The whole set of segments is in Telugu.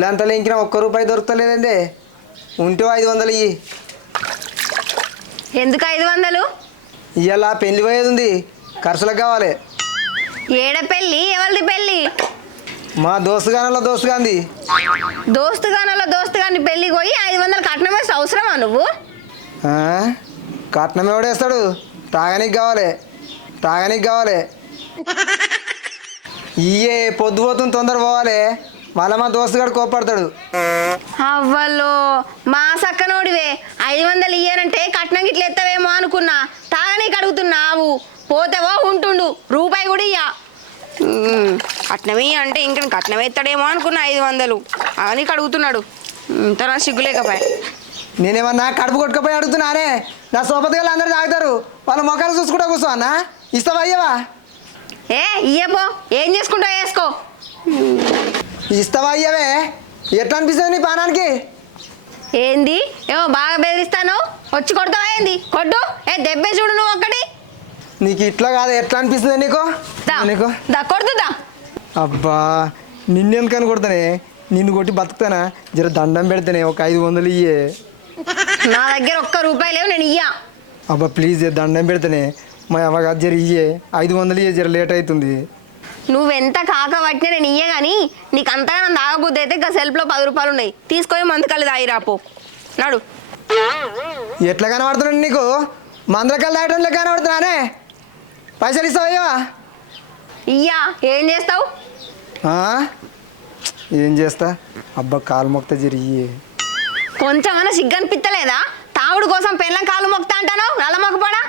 ఇల్లంతా ఇంకిన ఒక్క రూపాయి దొరుకుతలేదండి. ఉంటే ఐదు వందలు ఇయ్యి. ఎందుకు ఐదు వందలు? ఇవాళ పెళ్ళి పోయేది ఉంది ఖర్చులకు కావాలి. ఏడ పెళ్ళి? ఎవరిది పెళ్ళి? మా దోస్తుగానంలో దోస్తుగాంది. దోస్తుగానలో దోస్తుగాని పెళ్ళికి పోయి ఐదు వందలు కట్నం వేస్తే అవసరమా నువ్వు? ఆ? కట్నం ఎవడేస్తాడు? తాగనీకి కావాలి. తాగనీకి కావాలి. ఇయ్యే పొద్దు పోతుంది తొందర పోవాలి. మళ్ళీ మా దోస్తుగాడు కోప్పడతాడు. అవ్వలో మా సక్కనోడివే ఐదు వందలు ఇయ్యానంటే కట్నం గిట్ల ఎత్తవేమో అనుకున్నా తాగనీకి అడుగుతున్నావు పోతావో ఉంటుండు రూపాయి కూడా ఇయ్యా. కట్నమే అంటే ఇంక కట్నం ఎత్తాడేమో అనుకున్నా ఐదు వందలు. అవనీకి అడుగుతున్నాడు ఇంత నా సిగ్గులేకపోయా నేనేమన్నా కడుపు కొట్టుకపోయి అడుగుతున్నానే? నా సోపతిగా అందరూ తాగుతారు. వాళ్ళ మొక్కలు చూసుకుంటా కూర్చో అన్న. ఇస్తావా అయ్యవా ఏ ఇయ్యపో. ఏం చేసుకుంటావు వేసుకో. ఇస్తావా అయ్యవే ఎట్లా అనిపిస్తుంది నీ పానానికి? ఏంది? ఏమో బాగా బెదిరిస్తాను. వచ్చి కొడతావా ఏంది? కొట్టు. ఏ దెబ్బే చూడు నువ్వు ఒక్కటి. నీకు ఇట్లా కాదు ఎట్లా అనిపిస్తుంది నీకు? దా నీకు? దా కొడుతుందా అబ్బా నిన్నెందుకని కొడతానే? నిన్ను కొట్టి బతుకుతానా? జర దండం పెడితేనే ఒక ఐదు వందలు ఇయ్యే. నా దగ్గర ఒక్క రూపాయి లేవు నేను ఇయ్యా. అబ్బా ప్లీజ్ జర దండం పెడితేనే. మా అవ్వగా జర ఇయ్యే. ఐదు వందలు ఇయ్యే జర లేట్ అవుతుంది. నువ్వెంత కాక పట్టినా నేను ఇయ్య కానీ నీకు అంతగా నన్ను తాగబుద్ది అయితే ఇంకా సెల్ఫ్లో పది రూపాయలు ఉన్నాయి. తీసుకొని మందుకల్లి తాగిరాపో నాడు. ఎట్లా కనబడుతున్నాడు నీకు? మందరకాయలు తాగటం లెక్క కనబడుతున్నానే? పైసలు ఇస్తావా ఇయ్యా. ఏం చేస్తావు? ఏం చేస్తా? అబ్బా కాలు మొక్త జరిగి. కొంచెం అన్న సిగ్గు అనిపిస్తలేదా తాగుడు కోసం పెళ్ళం కాలు మొక్తా అంటాను? నల్ల మొక్కపోడా?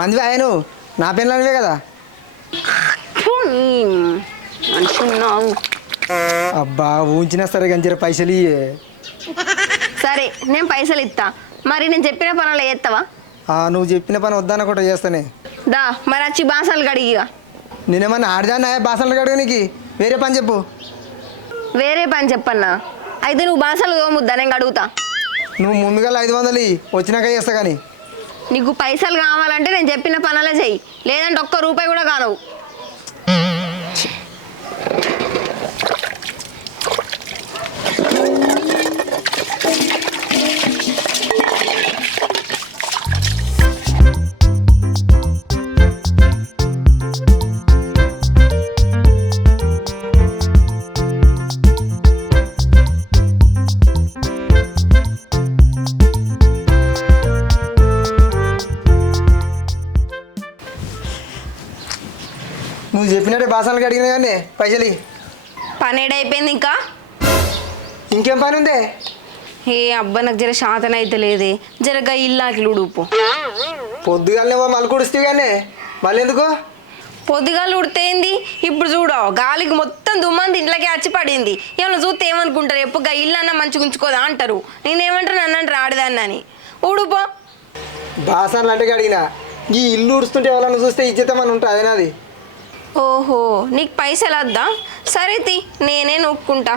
మంది ఆయను నా పిల్లలవే కదా? అనుకున్నావు అబ్బా ఊంచినా సరే కానీ జర పైసలు ఇయ్యే. సరే నేను పైసలు ఇస్తా మరి నేను చెప్పిన పనులు చేస్తావా ఆ, నువ్వు చెప్పిన పని వద్దన్న కూడా చేస్తానే. దా మరి వచ్చి బాసాలు కడిగిగా నేనేమన్నా ఆడదాన్నా బాసనలు కడగనికి వేరే పని చెప్పు. వేరే పని చెప్పన్నా? అయితే నువ్వు బాసాలు తోముద్దా నేను కడుగుతా. నువ్వు ముందుగా ఐదు వందలు ఇయ్యి, వచ్చినాక చేస్తా కానీ. నీకు పైసలు కావాలంటే నేను చెప్పిన పనులే చెయ్యి. లేదంటే ఒక్క రూపాయి కూడా కానవు Thank you. బాసనలు కడిగినా కానీ పైసలు ఇయ్యి. పని ఏడైపోయింది ఇంకా ఇంకేం పని ఉంది ఏ అబ్బా నాకు జర శాతం అయితే లేదే జరగా ఇల్లాకి ఉడుపు పొద్దుగాలనే మలుకుడిస్తే కానీ మళ్ళీ ఎందుకు? పొద్దుగాలు ఉడితేంది ఇప్పుడు చూడు గాలికి మొత్తం దుమ్మంది ఇంట్లోకి వచ్చి పడింది. ఏమైనా చూస్తే ఏమనుకుంటారు? ఎప్పుడు ఇల్లు అన్న మంచిగా ఉంచుకోదా అంటారు. నేనేమంటారు నన్ను అంటే ఆడదాన్నని ఊడుపో. బాసనలు అంటే కడిగినా. ఈ ఇల్లు ఉడుస్తుంటే ఎవరన్నా చూస్తే ఇచ్చేద్దామని ఉంటా అదేనాది ఓహో నీకు పైసలు వద్దా? సరే తి నేనే నొక్కుంటా.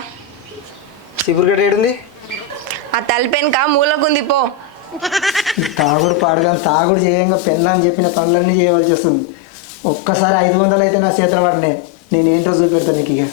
చిపురు గడ్డ ఏడుంది? ఆ తలిపెనక మూలకుంది పో. తాగుడు పాడుగా తాగుడు చేయంగా పెళ్ళని చెప్పిన పనులన్నీ చేయవలసి వస్తుంది. ఒక్కసారి ఐదు వందలు అయితే నా చేతులు పడినాయి. నేను ఏంటో చూపెడతాను నీకు ఇక.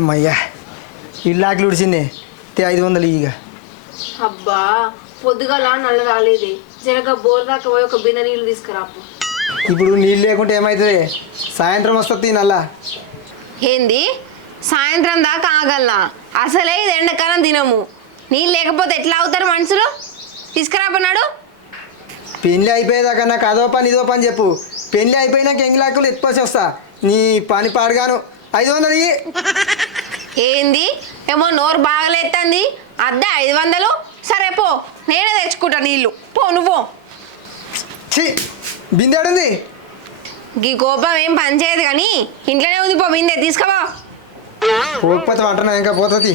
అమ్మయ్యా. ఇల్లాకి ఉడిచింది తే ఐదు వందలు ఇక అబ్బా పొద్దుగాల నల్ల రాలేదే. జరగ బోర్ దాకా పోయి ఒక బిన్న నీళ్ళు తీసుకురాపు. ఇప్పుడు నీళ్ళు లేకుంటే ఏమవుతుంది సాయంత్రం వస్తుంది నల్లా. ఏంది? సాయంత్రం దాకా ఆగల్నా అసలే ఇది ఎండాకాలం తినము నీళ్ళు లేకపోతే ఎట్లా అవుతారు మనుషులు? తీసుకురాపన్నాడు? పెళ్ళి అయిపోయేదాకా నాకు అదో పని ఇదో పని చెప్పు. పెళ్ళి అయిపోయినాక ఎంగిలాకులు ఎత్తుకోసి వస్తా నీ పని పాడుగాను. ఐదు వందలు ఇయ్యి. ఏంది? ఏమో నోరు బాగలేస్తుంది అద్దె ఐదు వందలు. సరే పో నేనే తెచ్చుకుంటా నీళ్ళు. పో నువ్వు. ఛీ బిందెడుంది ఈ కోపం ఏం పనిచేయదు కానీ ఇంట్లోనే ఉంది పో బిందె తీసుకోవా పోకపోతే అంటున్నా ఇంకా పోతుంది.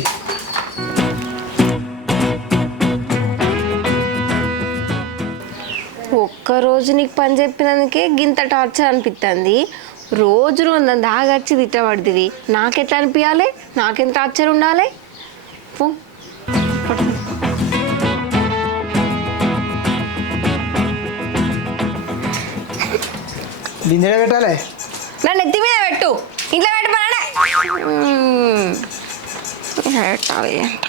ఒక్క ఒక్కరోజు నీకు పని చెప్పినందుకే గింత టార్చర్ అనిపిస్తుంది రోజు రోజు దాగచ్చి తిట్టబడుతుంది నాకెట్లా అనిపించాలి నాకెంత టార్చర్ ఉండాలి పో. బిందెడే పెట్టాలి. నన్ను ఎత్తి మీద పెట్టు. ఇంట్లో పెట్టమన్నాడే. పెట్టాలి అంట.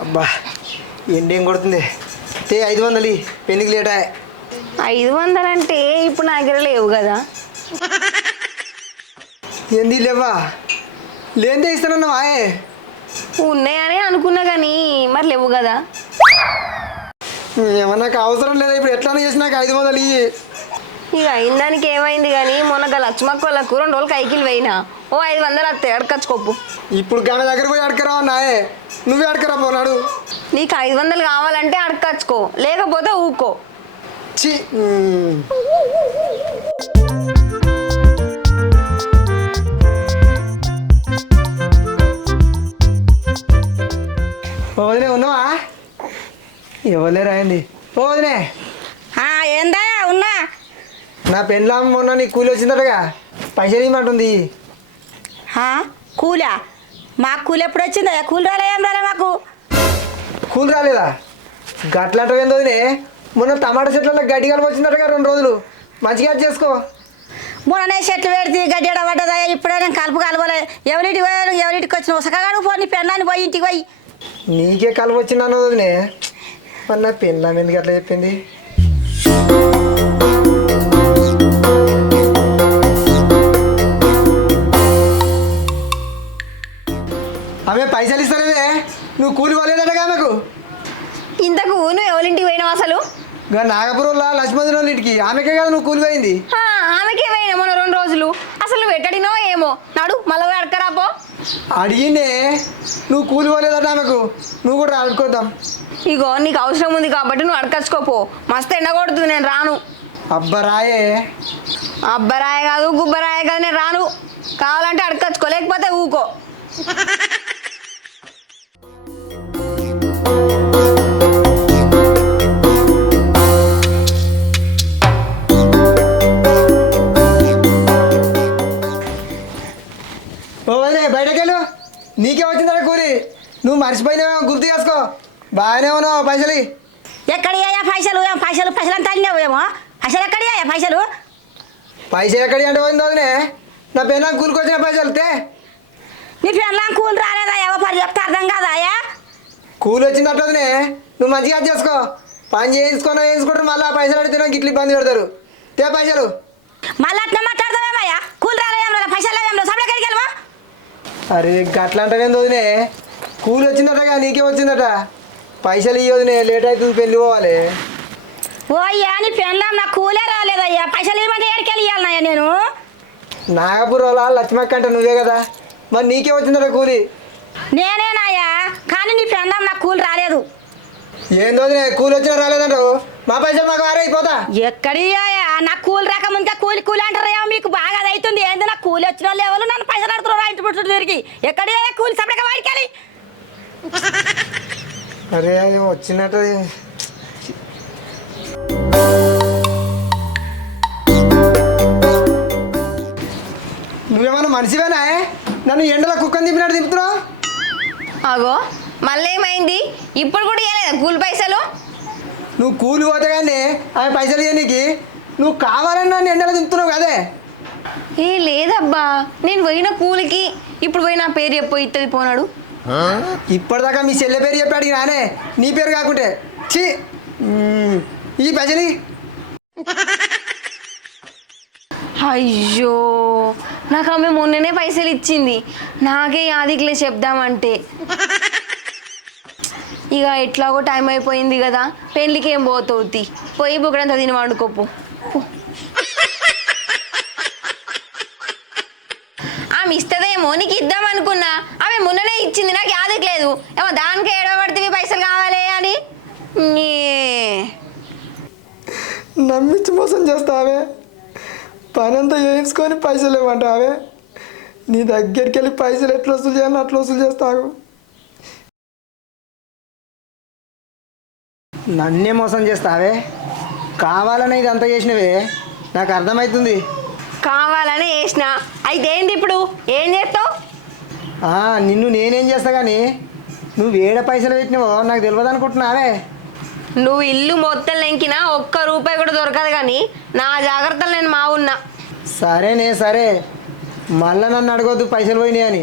అబ్బా ఎండేం కొడుతుంది? తే ఐదు వందలు. పెళ్ళికి లేట్ ఐదు వందలు అంటే ఇప్పుడు నా దగ్గర లేవు కదా. ఏంది లేవా లేనిదే ఇస్తానన్నావు ఉన్నాయని అనుకున్నా కానీ మరి లేవు కదా. ఏమన్నా అవసరం లేదా? ఇప్పుడు ఎట్లా చేసి నాకు ఐదు వందలు ఇయ్యి. ఇక అయిన దానికి ఏమైంది కానీ మొన్న లక్ష్మక్క వాళ్ళకు రెండు రోజులు కైకిలు పోయినా ఓ ఐదు వందలు వస్తాయి అడకచ్చుకోపు ఇప్పుడు గమ దగ్గర పోయి అడకరా నాయే నువ్వే అడకరా పోనాడు. నీకు ఐదు వందలు కావాలంటే అడకచ్చుకో లేకపోతే ఊకో. చి వదినే ఉన్నావా? ఎవరులే రాయండి. ఓ వదినే. ఆ, ఏందా ఉన్నా? నా పెళ్ళాం మొన్న నీ కూలి వచ్చిందటగా. పైసలు ఇవ్వమంటుంది. ఆ, కూలా? మాకు కూలి ఎప్పుడు వచ్చిందా కూలి రాలే ఏం రాలే మాకు? కూలి రాలేదా? గట్లంటే ఏందో వదినే? మొన్న టమాటా చెట్లలో గడ్డి కలిపి వచ్చిందటగా రెండు రోజులు. మంచిగా చేసుకో. మొన్ననే చెట్లు పెడితే గడ్డి పడ్డదా ఇప్పుడే నేను కలుపు కలవలే ఎవరింటికి పోయాను ఎవరింటికి వచ్చిన ఉసకగాడు పోనీ పెన్నాన్ని పోయి ఇంటికి పోయి. నీకే కలుపు వచ్చిందన్న వదినే. మరి నా పెళ్ళాం ఎందుకు అట్లా చెప్పింది? ఆమె పైసలు ఇస్తానే నువ్వు కూలి పోలేదటగా ఆమెకు. ఇంతకు నువ్వు ఎవరింటికి పోయినావు అసలు? ఇంకా నాగపురంలో లక్ష్మణ్ వాళ్ళ ఇంటికి ఆమెకే కదా నువ్వు కూలి పోయింది ఆ, ఆమెకే పోయినా మొన్న రెండు రోజులు. అసలు నువ్వు ఎట్టడినో ఏమో. నాడు మళ్ళీ అడకరాపో అడిగిందే నువ్వు కూలి పోలేదట ఆమెకు. నువ్వు కూడా ఆడుకోద్దాం ఇగో నీకు అవసరం ఉంది కాబట్టి నువ్వు అడకచ్చుకోపో మస్తు ఎండ కొడుతుంది నేను రాను. అబ్బా రాయే. అబ్బరాయ కాదు గుబ్బరాయ కాదు నేను రాను. కావాలంటే అడకచ్చుకో లేకపోతే ఊకో. నువ్వు మర్చిపోయినావేమో గుర్తు చేసుకో. బాగానే ఉన్నావు పైసలు? ఇయ్యి. ఎక్కడి పైసలు? ఏం పైసలు? పైసలు అంతా ఏమో? పైసలు ఎక్కడి పైసలు? పైసలు ఎక్కడి అంటే పోయింది వదిలే నా పెళ్ళ కూలికి వచ్చిన పైసలు తే. నీ పెళ్ళం కూలి రాలేదా? ఏవో పని చెప్తే అర్థం కాదాయా కూలి వచ్చిందట వదిలే నువ్వు మంచిగా చేసుకో. పని చేయించుకొని వేయించుకుంటారు మళ్ళీ ఆ పైసలు అడిగితే నాకు ఇట్లా ఇబ్బంది పెడతారు. తే పైసలు. మళ్ళీ అట్లా మాట్లాడతావేమయ్యా కూలి రాలే ఏం రాలే పైసలు కడిగి అరే గట్ల అంటావేంది వదిలే కూలి వచ్చిందటగా నీకే వచ్చిందట. పైసలు ఇయ్యి వదిలే లేట్ అవుతుంది పెళ్ళి పోవాలి. ఓ అయ్యా నీ పెళ్ళం నా కూలే రాలేదయ్యా. పైసలు ఏమంటే ఏడికెళ్ళి ఇవ్వాలన్నయ్యా నేను? నాగపురంలో లక్ష్మక్క అంటే నువ్వే కదా. మరి నీకే వచ్చిందట కూలి. నేనేనాయా కానీ నీ పెళ్ళం నా కూలి రాలేదు. ఏందో కూలి వచ్చినా రాలేదంటావు. మా పైసలు మాకు ఆరైపోతా ఎక్కడి నా కూలి రాకముందుకే కూలి కూలి అంటారేమో మీకు బాగా అది అవుతుంది ఏంది నా కూలి వచ్చిన వాళ్ళు ఎవరు నన్ను పైసలు అడుగుతున్నారు ఇంటి పుట్టు తిరిగి ఎక్కడి కూలి? సపరేట్గా వాడికెళ్ళి అరే అది. వచ్చినట్టు నువ్వేమన్నా మనిషివేనా నన్ను ఎండలో కుక్కని దింపినట్టు దింపుతున్నావు అగో మళ్ళీ ఏమైంది ఇప్పుడు కూడా ఇవ్వలేదా కూలి పైసలు? నువ్వు కూలి పోతే కానీ ఆమె పైసలు ఇవ్వనీకి నువ్వు కావాలని నన్ను ఎండలో దింపుతున్నావు కదే? ఏ లేదబ్బా. నేను పోయిన కూలికి ఇప్పుడు పోయి నా పేరు చెప్పు ఇత్తది పోనాడు. ఇప్పటిదాకా మీ చెల్లె పేరు చెప్పాడు నానే నీ పేరు కాకుంటే. ఛీ! ఈ పజలి అయ్యో! నాకు ఆమె మొన్ననే పైసలు ఇచ్చింది. నాకే యాదికిలే చెప్దామంటే. ఇక ఎట్లాగో టైం అయిపోయింది కదా. పెళ్ళికి ఏం పోతవుతి పోయి బుగ్గడంతా తిని వండుకోపు. ఆమె ఇస్తుందేమో నీకు ఇద్దాం అనుకున్నా. ఆమె మొన్ననే ఇచ్చింది నాకు యాదికి లేదు. ఏమో దానికి ఏడవబడితే పైసలు కావాలి అని. నీ. నమ్మించి మోసం చేస్తావే. పని అంతా చేయించుకొని పైసలు ఇవ్వమంటావే నీ దగ్గరికి వెళ్ళి పైసలు ఎట్లా వసూలు చేయాలని అట్లా వసూలు చేస్తావు. నన్నే మోసం చేస్తావే? కావాలని ఇదంతా చేసినవే. నాకు అర్థమవుతుంది. కావాలని వేసిన. అయితే ఏంది ఇప్పుడు? ఏం చేస్తావు? ఆ, నిన్ను నేనేం చేస్తా కానీ నువ్వు ఏడ పైసలు పెట్టినవో నాకు తెలియదు అనుకుంటున్నావే. నువ్వు ఇల్లు మొత్తం లెంకినా ఒక్క రూపాయి కూడా దొరకదు కానీ నా జాగ్రత్తలు నేను మా ఉన్నా సరేనే సరే. మళ్ళా నన్ను అడగొద్దు పైసలు పోయినాయి అని.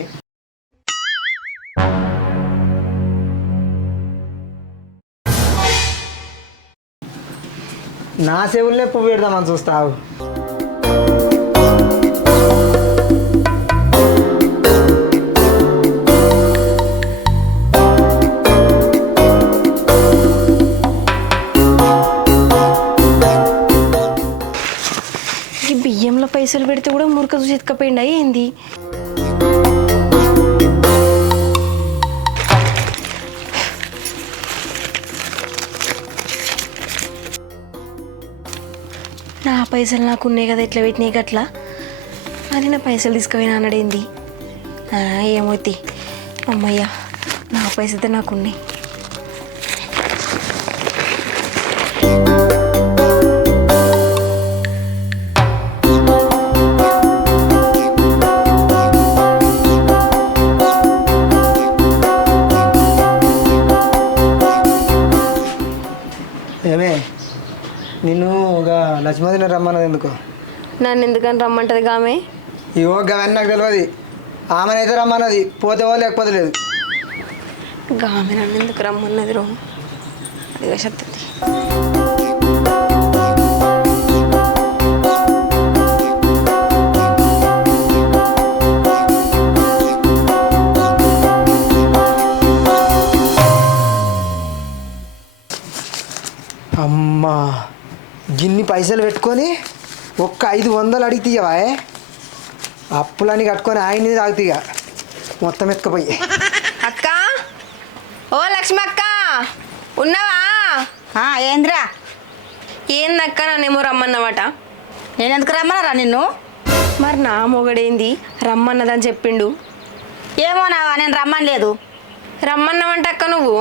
నా చెవుల్లే పువ్వు పెడదామని చూస్తావు. బియ్యంలో పెడితే కూడా మురక చూసి ఎత్తుకపోయిండా? నా పైసలు నాకు ఉన్నాయి కదా ఇట్లా పెట్టినాయి గట్లా? అని నా పైసలు తీసుకుపోయినా అన్నాడేంది? ఏంది ఏమవుతాయి అమ్మయ్య నా పైసలు నాకున్నాయి. ఉన్నాయి నన్ను ఎందుకని రమ్మంటది గామే? ఇవో గవన్నీ నాకు తెలియదు ఆమెనైతే రమ్మన్నది. పోతే పో లేకపోతే లేదు. గామె నన్ను ఎందుకు రమ్మన్నది రో? అదిగా చెప్తుంది. అమ్మా గిన్ని పైసలు పెట్టుకొని ఒక్క ఐదు వందలు అడిగితీయవా అప్పులని కట్టుకొని ఆయన్ని తాగుతీగా మొత్తం ఎత్తుకపోయి. అక్క? ఓ లక్ష్మి అక్క ఉన్నావా? ఆ, ఏందిరా? ఏందక్క నన్నేమో రమ్మన్నమాట? నేను ఎందుకు రమ్మనరా నిన్ను? మరి నా మొగడేంది? రమ్మన్నదని చెప్పిండు. ఏమో నా నేను రమ్మనలేదు. రమ్మన్నవంట అక్క నువ్వు?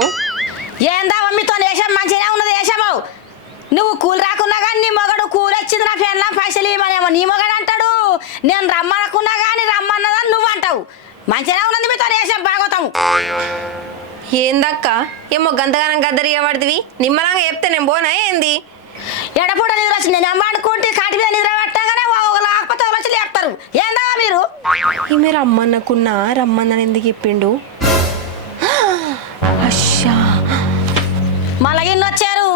ఏందా మమ్మీతో వేసాం మంచిగా ఉన్నది వేసాము నువ్వు కూలి రాకున్నా కానీ నీ మొగడు నీ మొగడు అంటాడు. నేను రమ్మనకున్నా కానీ రమ్మన్నదని నువ్వు అంటావు మంచిగా ఉన్నది మీతో వేసాం భాగవతం ఏందక్క? ఏమో గంతగానం గద్దరి పడుతుంది నిమ్మలంగా చెప్తే నేను పోనా ఏంది? ఎడపూట నిద్ర వచ్చింది? నేను అనుకుంటే కాటి మీద నిద్ర పెట్టగానే లేకపోతే వచ్చి లేపుతారు. ఏందా మీరు? ఈమె రమ్మన్నకున్నా రమ్మన్నని ఎందుకు చెప్పిండు? అచ్చా మళ్ళీ వచ్చారు?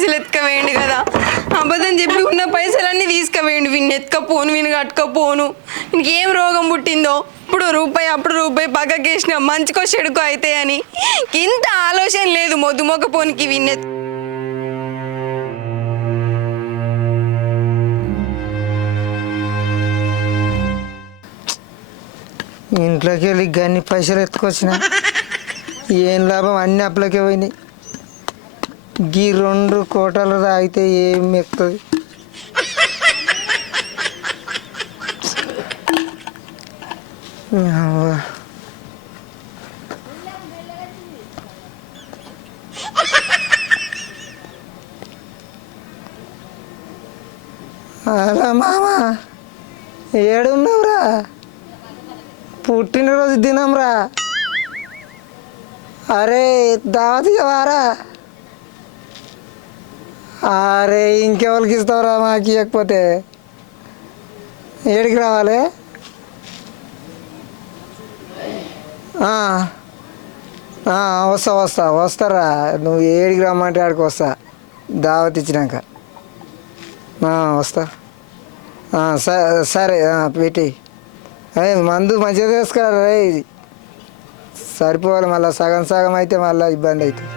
పైసలు ఎత్తుకపోయింది కదా. అబద్ధం చెప్పి ఉన్న పైసలన్నీ తీసుకుపోయిండు వీడిని ఎత్తుకపోను వీని కట్టుకపోను. ఇంకేం రోగం పుట్టిందో. ఇప్పుడు రూపాయి అప్పుడు రూపాయి పక్కకేసిన మంచికో చెడుకో అయితే అని. ఇంత ఆలోచన లేదు మొద్దుమొక్క పోనికి వీన్ని ఇంట్లోకి వెళ్ళి గన్ని పైసలు ఎత్తుకొచ్చిన. ఏం లాభం? అన్ని అప్పులకే పోయినాయి. గీ రెండు కోటలు తాగితే ఏం ఎక్కుతుంది అలా మామ ఏడున్నావురా? పుట్టినరోజు దినంరా. అరే దావతిగా వారా. అరే ఇంకెవరికి ఇస్తావురా మాకు ఇవ్వకపోతే ఏడికి రావాలి? వస్తా వస్తా వస్తారా? నువ్వు ఏడికి రమ్మంటే ఆడికి వస్తా. దావత్ ఇచ్చినాక. వస్తా. సరే పెట్టి. అదే మందు మంచిగా తీసుకురా ఇది సరిపోవాలి మళ్ళీ సగం సగం అయితే మళ్ళీ ఇబ్బంది అవుతుంది.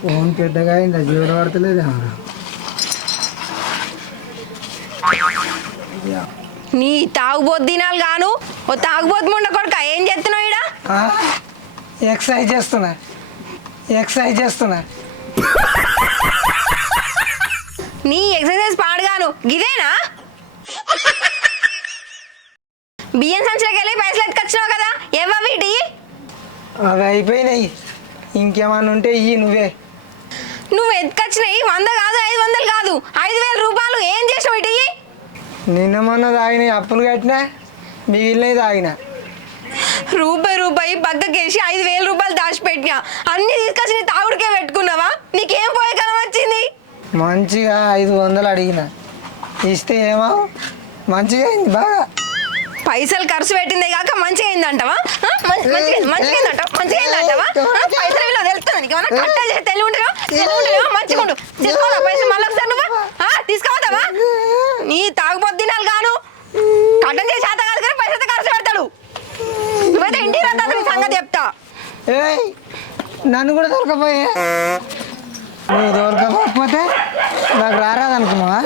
ఫోన్ పెద్దగా అయిందా జీవన పడతలేదు నీ తాగుబోతు దినాలు గాను ఓ తాగుబోతు ముండ కొడుక ఏం చేస్తున్నావు ఈడ? ఆ? ఎక్సర్సైజ్ చేస్తున్నా. ఎక్సర్సైజ్ చేస్తున్నా. నీ ఎక్సర్సైజ్ పాడుగాను గిదేనా? బియ్యం సంచులకి వెళ్ళి పైసలు ఎత్తుకొచ్చినావు కదా ఎవ్వ వీటి అవి అయిపోయినాయి. ఇంకేమన్నా ఉంటే ఇయ్యి నువ్వే. నువ్వు ఎత్తుకొచ్చినాయి వంద కాదు ఐదు వందలు కాదు. ఐదు వేల రూపాయలు ఏం చేసావు ఇటు? నిన్న మొన్న తాగినాయి అప్పులు కట్టినా మిగిలినవి తాగిన. రూపాయి రూపాయి పక్కకేసి ఐదు వేల రూపాయలు దాచిపెట్టినా. అన్ని తీసుకొచ్చి నీ తాగుడికే పెట్టుకున్నావా? నీకేం పోయే కాలం వచ్చింది? మంచిగా ఐదు వందలు అడిగిన. ఇస్తే ఏమో? మంచిగా అయింది బాగా. పైసలు ఖర్చు పెట్టిందే కాక మంచిగా అయిందంటవా? మంచిగా మంచిగా అయిందంటావా మంచిగా అయిందంటవా? ఆ? పైసలు విలువ తెలుస్తుంది నీకు? ఏమన్నా కట్ట చేసి తెలివి మంచిగా ఉండు. తీసుకోదా పైసలు మళ్ళీ ఒకసారి నువ్వు. ఆ? తీసుకోవద్దావా నీ తాగుబోతు దినాలు గాను. కట్టం చేసి చేత కాదు కానీ పైసలు ఖర్చు పెడతాడు. నువ్వైతే ఇంటికి రా నీ సంగతి చెప్తా. ఏయ్ నన్ను కూడా దొరకపోయే నువ్వు దొరకపోతే నాకు రారాదనుకున్నావా?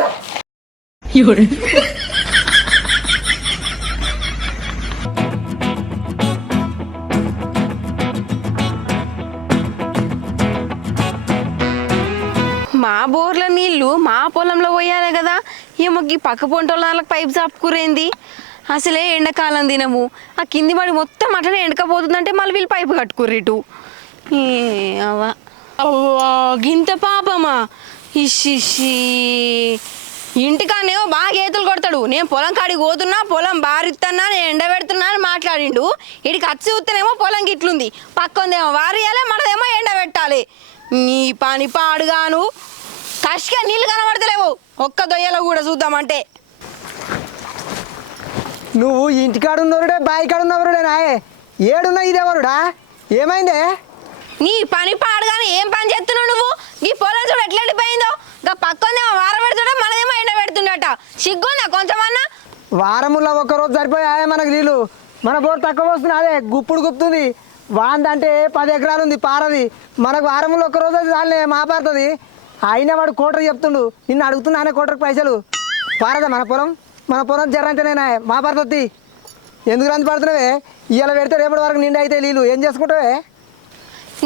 ఏమో ఈ పక్క పొంటోళ్ళకి పైప్ చాపుకురేంది? అసలే ఎండాకాలం దినము. ఆ కింది పడి మొత్తం అట్లనే ఎండకపోతుందంటే మళ్ళీ వీళ్ళు పైపు కట్టుకుర్రిటు ఏ అవ్వ. అవ్వా గింత పాపమా. ఇషిషి ఇంటికానేమో బాగా ఏతులు కొడతాడు. నేను పొలం కాడికి పోతున్నా పొలం బారిస్తున్నా నేను ఎండబెడుతున్నా అని మాట్లాడిండు. ఇడికి అచ్చి చూస్తేనేమో పొలం గిట్లుంది. పక్కందేమో వారియాలే మనదేమో ఎండబెట్టాలి నీ పని పాడుగాను. కష్గా నీళ్ళు కనబడతలేవు. ఒక్క దొయ్యలో కూడా చూద్దామంటే. నువ్వు ఇంటికాడ ఉన్నవరుడే బాయి కాడ ఉన్నవరుడే నాయే. ఏడున్నా ఇదేవరుడా ఏమైందే? నీ పని పాడుగాను ఏం పని చేస్తున్నావు నువ్వు? నీ పొలం చూడు ఎట్లా ఎండిపోయిందో. ఇంకా పక్కందేమో వార పెడుతుండే మనదేమో ఎండ పెడుతుండట సిగ్గుందా కొంచెమన్నా వారములో ఒక్క రోజు సరిపోయాయే మనకు నీళ్ళు. మన బోర్ తక్కువ వస్తుంది అదే గుప్పుడు గుప్తుంది. వాందంటే పది ఎకరాలు ఉంది పారది. మనకు వారములో ఒక్క రోజు చాలే మాపారుతుంది అయినా వాడు కోటర్ చెప్తుండు. నిన్ను అడుగుతున్నా ఆయన కోటర్కి పైసలు. పారదా మన పొలం? మన పొలం జర్రంటేనే మా పడుతుంది ఎందుకు రంది పడుతున్నావే? ఇవాళ పెడితే రేపటి వరకు నిండి అయితే నీళ్ళు ఏం చేసుకుంటావే?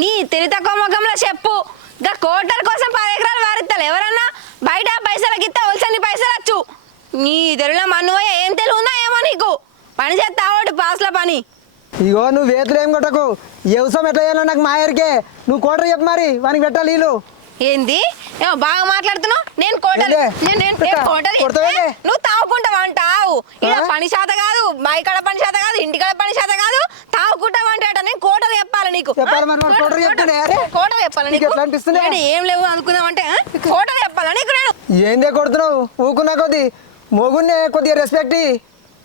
నీ తక్కువ ముఖంలో చెప్పు. ఇంకా కోటర్ కోసం పది ఎకరాలు వారిస్తారు ఎవరన్నా బయట పైసలకి ఇస్తే వలసని పైసలు వచ్చు నీ తెరులో మన్నువయ్య ఏం తెలివి ఉందా ఏమో నీకు. పని చేస్తావు పాస్ల పని. ఇగో నువ్వు వేతులు ఏం కొట్టకు. వ్యవసాయం ఎట్లా చేయాలో నాకు మాయరికే నువ్వు కోటర్ చెప్పు మరి. వానికి పెట్టాలి నీళ్ళు ఏంది? ఏమో బాగా మాట్లాడుతున్నావు? నేను కోటలు? నేను కోటలు? నువ్వు తాగుకుంటావు అంటావు ఆ? పని శాత కాదు బయకాడ పని శాత కాదు ఇంటికాడ పని శాత కాదు తాగుకుంటావు అంటే నేను కోటలు చెప్పాలి నీకు. కోటలు చెప్పాలి నీకు ఏం లేవు అనుకుందాం అంటే కోటలు చెప్పాలా నీకు నేను? ఏందే కొడుతున్నావు? ఊకున్నా కొద్ది. మొగున్నే కొద్దిగా రెస్పెక్ట్.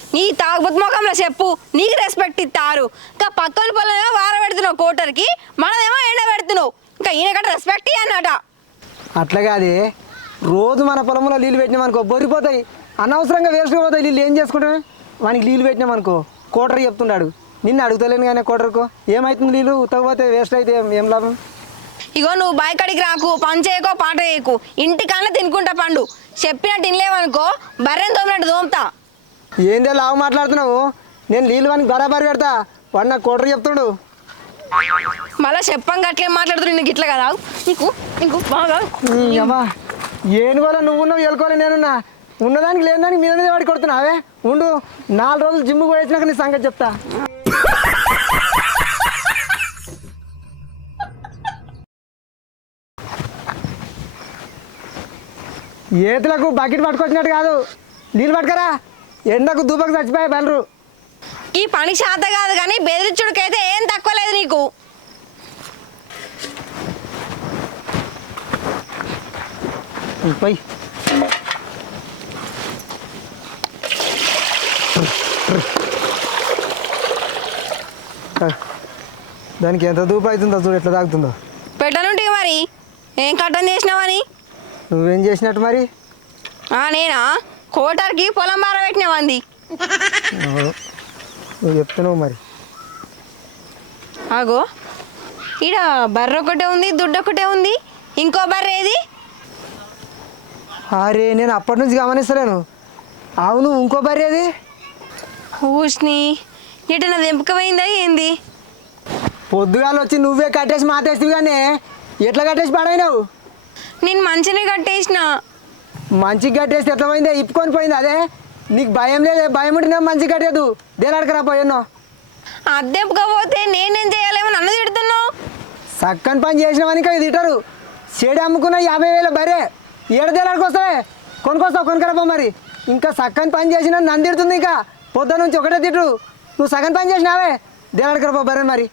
నీ తాగుబోతు ముఖంలో చెప్పు. నీకు రెస్పెక్ట్ ఇస్తారు ఇంకా పక్కన పొలమేమో వార పెడుతున్నావు కోటర్కి. మనదేమో ఎండ పెడుతున్నావు. ఇంకా ఈయనకంటే రెస్పెక్ట్ అన్నట. అట్లా కాదే రోజు మన పొలంలో నీళ్ళు పెట్టినామనుకో బొరిపోతాయి అనవసరంగా వేస్ట్గా పోతాయి నీళ్ళు. ఏం చేసుకుంటామే వానికి నీళ్ళు పెట్టినామనుకో కోటర్ చెప్తున్నాడు నిన్ను అడుగుతలేను కానీ కోటర్కు. ఏమవుతుంది నీళ్ళు? ఉతకపోతే వేస్ట్ అయితే ఏం- ఏం లాభం? ఇగో నువ్వు బాయికాడికి రాకు పని చేయకో పాట చేయకు ఇంటికన్నా తినుకుంటా పండు. చెప్పినట్టు తినలేవనుకో బర్రెని తోమినట్టు తోముతా. ఏందే లావు మాట్లాడుతున్నావు? నేను నీళ్ళు వానికి బరాబరి పెడతా. వాడు నాకు కోటర్ చెప్తుండు. మళ్ళా చెప్పంగా అట్లే మాట్లాడుతున్నా నీకు ఇట్లా కదా? నీకు నీకు బాగా. అమ్మా. ఏనుగోలో నువ్వు ఉన్నావు ఎలుకోలే నేనున్నా? ఉన్నదానికి లేదానికి మీద మీద వాడి కొడుతున్నావే? ఉండు. నాలుగు రోజులు జిమ్ పోయించినాక నీ సంగతి చెప్తా. ఏతులకు బకెట్ పట్టుకొచ్చినట్టు కాదు. నీళ్ళు పట్టుకరా. ఎండకు దూపకు చచ్చిపోయా బెలరు. ఈ పని శాత కాదు కానీ బెదిరించుడికైతే ఏం తక్కువ లేదు నీకు. పోయి దానికి ఎంత దూపు అవుతుందో చూడు ఎట్లా తాగుతుందో. పెట్టనుంటే మరి? ఏం కట్టం చేసినావని నువ్వేం చేసినట్టు మరి? నేనా? కోటర్కి పొలం బార పెట్టినావంది నువ్వు చెప్తున్నావు మరి. ఆగో. ఈడ బర్రె ఒకటే ఉంది దుడ్డు ఒకటే ఉంది. ఇంకో బర్రె ఏది? అరే నేను అప్పటి నుంచి గమనిస్తలేను. అవును ఇంకో బర్రె అది? ఊష్ని ఎటన్నా దెంపకపోయిందా ఏంది? పొద్దుగాలు వచ్చి నువ్వే కట్టేసి మాతేస్తావు కానీ ఎట్లా కట్టేసి పాడైనావు? నేను మంచినే కట్టేసిన. మంచిగా కట్టేస్తే ఎట్లా పోయిందే? ఇప్పుకొని పోయింది అదే? నీకు భయం లేదు భయం ఉంటే మంచిగా కట్టేదు దేనాడకరా పోయాను అద్దెంపకపోతే నేనేం చేయాలేమో నన్ను తిడుతున్నావు? చక్కని పని చేసినావని ఇంకా ఇది తింటారు చెడు అమ్ముకున్న యాభై వేల బరే ఏడు దేలాడికి వస్తావే కొనుక్కొస్తావు కొనుక్కరపో మరి. ఇంకా చక్కని పని చేసిన నన్ను తిడుతుంది ఇంకా. పొద్దు నుంచి ఒకటే తిట్టు. నువ్వు సగం పని చేసినావే. దేలాడకరపో బరే మరి.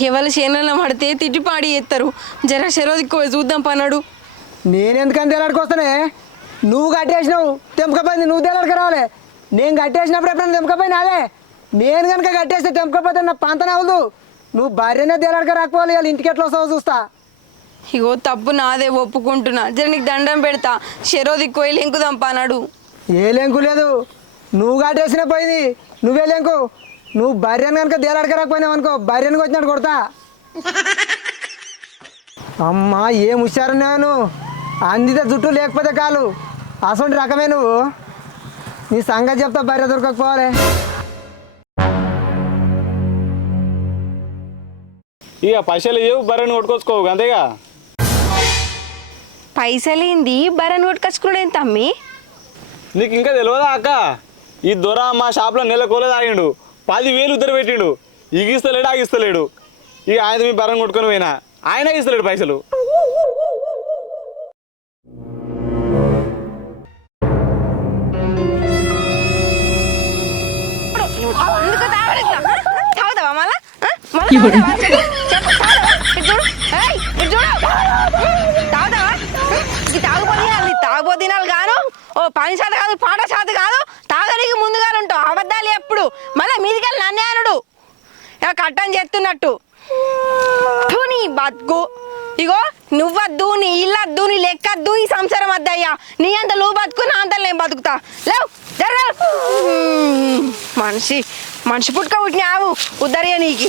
ఎవరి చేనులో పడితే తిట్టి పాడి ఎత్తారు జర శరోదికి చూద్దాం పన్నాడు. నేనెందుకని దేలాడికి వస్తానే? నువ్వు కట్టేసినావు తెంపకపోయింది నువ్వు దేలాడికి రావాలి. నేను కట్టేసినప్పుడు ఎప్పుడైనా తెంపకపోయినా అదే? నేను కనుక కట్టేస్తే తెంపకపోతే నా పంతన అవ్వదు నువ్వు భార్యనే దేలాడికి రాకపోవాలి వాళ్ళ ఇంటికి ఎట్లా వస్తావో చూస్తా. ఇగో తప్పు నాదే ఒప్పుకుంటున్నా. జర నీకు దండం పెడతా. శరోదికి పోయి లెంకుదాం పన్నాడు ఏ లెంకు లేదు. నువ్వు కట్టేసిన పోయింది. నువ్వే లెంకు. నువ్వు భార్యను కనుక దేలాడక రాకపోయినావు అనుకో భార్యను వచ్చినట్టు కొడతా. అమ్మా ఏం హుషారు నేను అందితే జుట్టు లేకపోతే కాలు. అసలు రకమే నువ్వు. నీ సంగతి చెప్తా భార్య దొరకకపోవాలి. ఇక పైసలు ఇవ్వు బర్రెని కొట్టుకొచ్చుకోవు అంతేగా? పైసలేంది? బరని కొట్టుకొచ్చుకున్నాడు ఏంటి తమ్మి? నీకు ఇంకా తెలియదా అక్క? ఈ దొర మా షాప్లో నెల కోలే తాగిండు. పదివేలు ఉద్దరు పెట్టిండు. ఇక ఇస్తలేడు ఆగి ఇస్తలేడు ఇక ఆయన మీ బర్రెని కొట్టుకొని పోయినా. ఆయన ఇస్తలేడు పైసలు. ఎందుకు తాగలేదు. తాగుతావా మళ్ళా? ఆ? మళ్ళా తాగుతావా? చెప్పు, చెప్పు, తాగుతావా? పని శాత కాదు పాట చేత కాదు తాగరికి ముందుగా ఉంటావు. అబద్ధాలు ఎప్పుడు? మళ్ళీ మీదికెళ్ళి నన్నే అనడు. కట్టం కట్టని చెప్తున్నట్టు నీ బతుకు. ఇగో నువ్వద్దు నీ ఇల్లద్దు నీ లెక్కద్దు ఈ సంసారం వద్దయ్యా నీ అంత నువ్వు బతుకు నా అంత నేను బతుకుతా. లేవు జరగ. మనిషి మనిషి పుట్టుక పుట్టినావు. ఉద్దరియ నీకి.